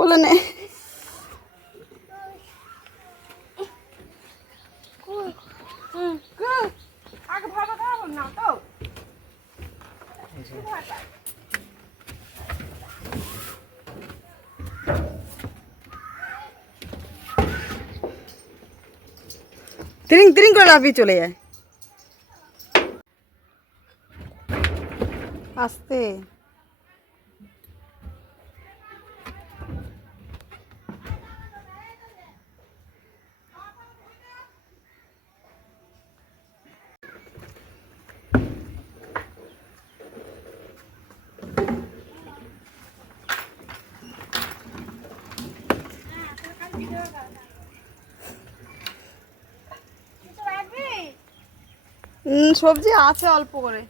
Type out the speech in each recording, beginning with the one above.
কোলে নে। তিরিং তিরিং করে লাফিয়ে চলে যায়। আস্তে। সবজি আছে অল্প করে।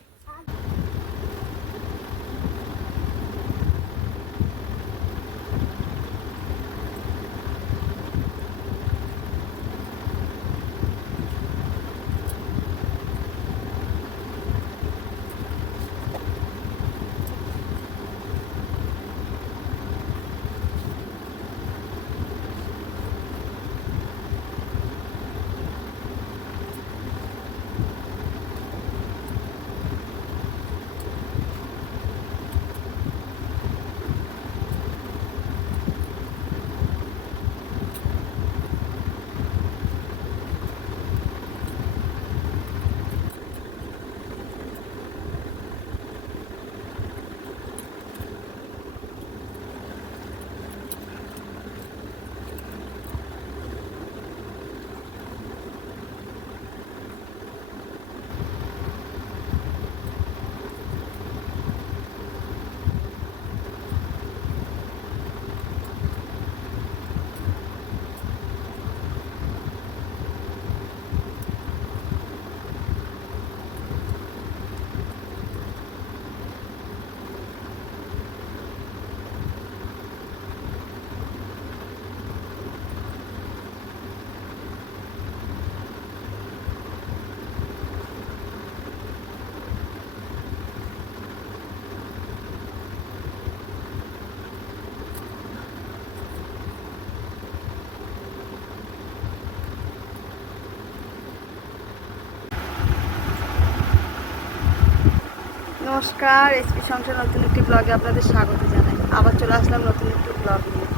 নমস্কার, এসপি সংসার নতুন একটি ব্লগে আপনাদের স্বাগত জানাই। আবার চলে আসলাম নতুন একটি ব্লগ নিয়ে।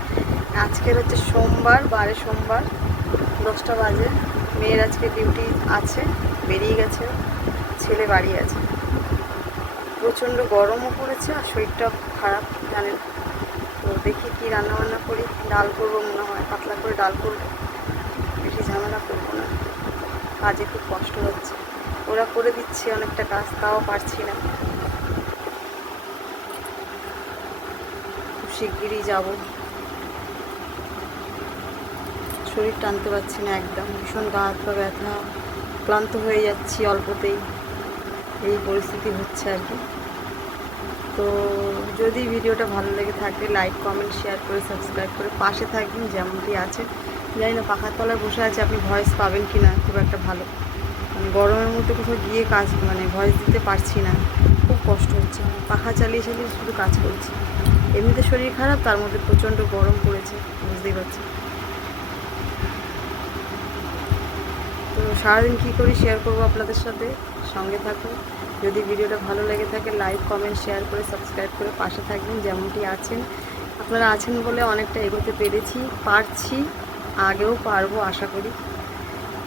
আজকের হচ্ছে সোমবার, 12 সোমবার, 10টা বাজে। মেয়ের আজকে ডিউটি আছে, বেরিয়ে গেছে, ছেলে বাড়ি আছে। প্রচণ্ড গরমও পড়েছে আর শরীরটা খারাপ জানেন। তো দেখি কি রান্নাবান্না করি। ডাল করবো মনে হয়, পাতলা করে ডাল করবো, বেশি ঝামেলা করবো না। কাজে খুব কষ্ট হচ্ছে, ওরা করে দিচ্ছে অনেকটা কাজ, তাও পারছি না। শিগগিরই যাব, শরীর টানতে পারছি না একদম, ভীষণ গা হাত পা ব্যথা, ক্লান্ত হয়ে যাচ্ছি অল্পতেই, এই পরিস্থিতি হচ্ছে আর কি। তো যদি ভিডিওটা ভালো লেগে থাকে লাইক কমেন্ট শেয়ার করে সাবস্ক্রাইব করে পাশে থাকবেন যেমনটি আছে। জানি না পাখার তলায় বসে আছে আপনি ভয়েস পাবেন কি না, খুব একটা ভালো, মানে গরমের মধ্যে কোথাও গিয়ে কাজ মানে ভয়েস দিতে পারছি না, খুব কষ্ট হচ্ছে আমার। পাখা চালিয়ে চালিয়ে শুধু কাজ করছি, এমনিতে শরীর খারাপ, তার মধ্যে প্রচণ্ড গরম পড়েছে, বুঝতেই পারছি। তো সারাদিন কী করি শেয়ার করবো আপনাদের সাথে, সঙ্গে থাকুন। যদি ভিডিওটা ভালো লেগে থাকে লাইক কমেন্ট শেয়ার করে সাবস্ক্রাইব করে পাশে থাকবেন যেমনটি আছেন। আপনারা আছেন বলে অনেকটা এগোতে পেরেছি, পারছি, আগেও পারবো আশা করি।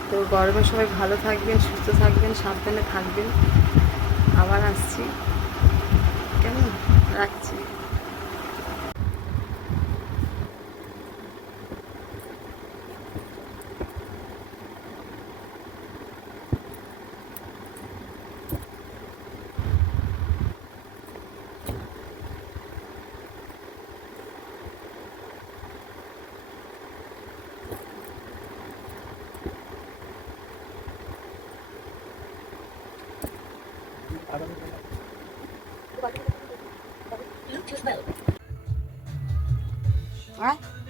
তো গরমে সবাই ভালো থাকবেন, সুস্থ থাকবেন, সাবধানে থাকবেন। আবার আসছি, কেমন, রাখছি। Bluetooth mode. All right.